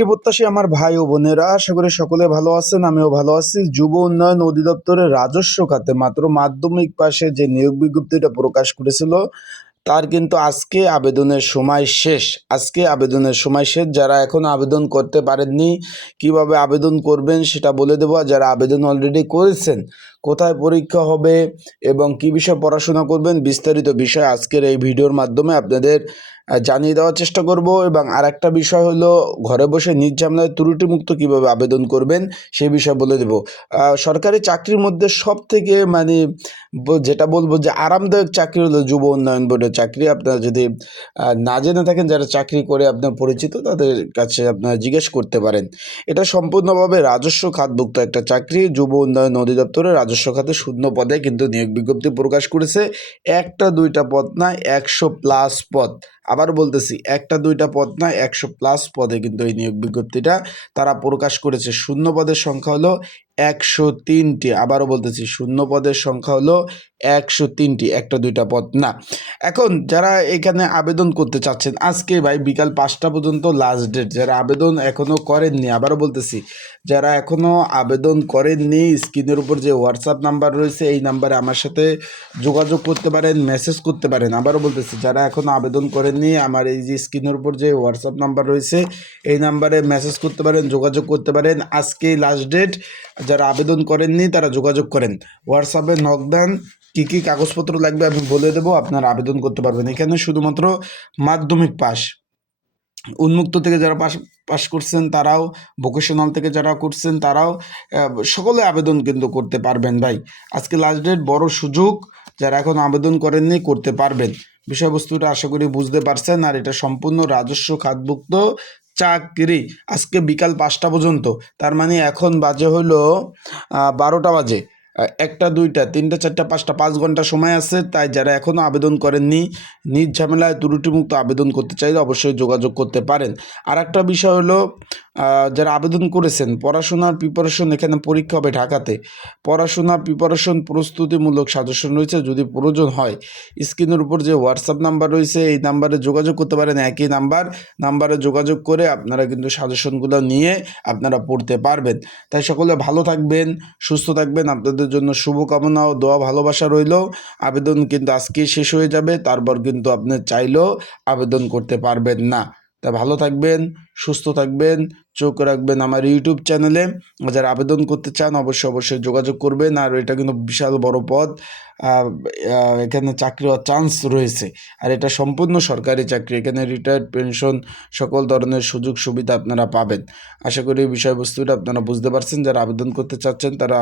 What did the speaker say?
চাকরি প্রত্যাশী আমার ভাই ও বোনেরা, আশা করি সকলে ভালো আছেন। আমিও ভালো আছি। যুব উন্নয়ন অধিদপ্তরের রাজস্ব খাতে মাত্র মাধ্যমিক পাশে যে নিয়োগ বিজ্ঞপ্তিটা প্রকাশ করেছিল, তার কিন্তু আজকে আবেদনের সময় শেষ। যারা এখনো আবেদন করতে পারেননি, কিভাবে আবেদন করবেন সেটা বলে দেবো। আর যারা আবেদন অলরেডি করেছেন, কোথায় পরীক্ষা হবে এবং কী বিষয়ে পড়াশোনা করবেন, বিস্তারিত বিষয় আজকের এই ভিডিওর মাধ্যমে আপনাদের জানিয়ে দেওয়ার চেষ্টা করব। এবং আরেকটা বিষয় হলো, ঘরে বসে নিজ ঝামেলায় ত্রুটিমুক্ত কীভাবে আবেদন করবেন সেই বিষয়ে বলে দেব। সরকারি চাকরির মধ্যে সব থেকে যেটা বলবো যে আরামদায়ক চাকরি হলো যুব উন্নয়ন বোর্ডের চাকরি। আপনারা যদি না জেনে থাকেন, যারা চাকরি করে আপনার পরিচিত, তাদের কাছে আপনারা জিজ্ঞেস করতে পারেন। এটা সম্পূর্ণভাবে রাজস্ব খাতভুক্ত একটা চাকরি। যুব উন্নয়ন অধিদপ্তরের রাজস্ব খাতে শূন্য পদে কিন্তু নিয়োগ বিজ্ঞপ্তি প্রকাশ করেছে। একটা দুইটা পদ না, 100+ পদ। আবার বলতেছি, একটা দুইটা পদ না, 100+ পদে কিন্তু এই নিয়োগ বিজ্ঞপ্তিটা তারা প্রকাশ করেছে। শূন্য পদের সংখ্যা হলো 103টি। আবারও বলতেছি, শূন্য পদের সংখ্যা হলো 103টি, একটা দুইটা পদ না। এখন যারা এখানে আবেদন করতে চাচ্ছেন, আজকে ভাই বিকাল 5টা পর্যন্ত লাস্ট ডেট। যারা আবেদন এখনও করেননি, আবারও বলতেছি, যারা এখনও আবেদন করেননি, স্ক্রিনের উপর যে হোয়াটসঅ্যাপ নাম্বার রয়েছে, এই নাম্বারে আমার সাথে যোগাযোগ করতে পারেন, মেসেজ করতে পারেন। আবারও বলতেছি, যারা এখনও আবেদন করেননি, আমার এই যে স্ক্রিনের উপর যে হোয়াটসঅ্যাপ নাম্বার রয়েছে, এই নাম্বারে মেসেজ করতে পারেন, যোগাযোগ করতে পারেন। আজকেই লাস্ট ডেট। যারা আবেদন করেননি তারা যোগাযোগ করেন, হোয়াটসঅ্যাপে নক দেন। কী কী কাগজপত্র লাগবে আমি বলে দেবো, আপনারা আবেদন করতে পারবেন। এখানে শুধুমাত্র মাধ্যমিক পাস, উন্মুক্ত থেকে যারা পাস করছেন তারাও, ভোকেশনাল থেকে যারা করছেন তারাও, সকলে আবেদন কিন্তু করতে পারবেন ভাই। আজকে লাস্ট ডেট, বড় সুযোগ। যারা এখন আবেদন করেননি, করতে পারবেন। বিষয়বস্তুটা আশা করি বুঝতে পারছেন। আর এটা সম্পূর্ণ রাজস্ব খাতভুক্ত চাকরি। আজকে বিকাল 5টা পর্যন্ত, তার মানে এখন বাজে হলো 12টা বাজে। একটা দুইটা তিনটা চারটা পাঁচটা, 5 ঘন্টা সময় আছে। তাই যারা এখনও আবেদন করেননি, নিজ ঝামেলায় ত্রুটিমুক্ত আবেদন করতে চাইলে অবশ্যই যোগাযোগ করতে পারেন। আর একটা বিষয় হলো, যারা আবেদন করেছেন, পড়াশোনার প্রিপারেশন, এখানে পরীক্ষা হবে ঢাকাতে। পড়াশোনা প্রিপারেশন প্রস্তুতিমূলক সাজেশন রয়েছে। যদি প্রয়োজন হয়, স্ক্রিনের উপর যে হোয়াটসঅ্যাপ নাম্বার রয়েছে, এই নাম্বারে যোগাযোগ করতে পারেন। একই নাম্বারে যোগাযোগ করে আপনারা কিন্তু সাজেশনগুলো নিয়ে আপনারা পড়তে পারবেন। তাই সকলে ভালো থাকবেন, সুস্থ থাকবেন। আপনাদের জন্য শুভকামনা ও দোয়া ভালোবাসা রইল। আবেদন কিন্তু আজকেই শেষ হয়ে যাবে, তারপর কিন্তু আপনি চাইলেও আবেদন করতে পারবেন না। তা ভালো থাকবেন, সুস্থ থাকবেন, চোখ রাখবেন আমার ইউটিউব চ্যানেলে। যারা আবেদন করতে চান অবশ্যই যোগাযোগ করবেন। আর এটা কিন্তু বিশাল বড় পদ, এখানে চাকরি হওয়ার চান্স রয়েছে। আর এটা সম্পূর্ণ সরকারি চাকরি। এখানে রিটায়ার্ড, পেনশন, সকল ধরনের সুযোগ সুবিধা আপনারা পাবেন। আশা করি বিষয়বস্তুটা আপনারা বুঝতে পারছেন। যারা আবেদন করতে চাচ্ছেন তারা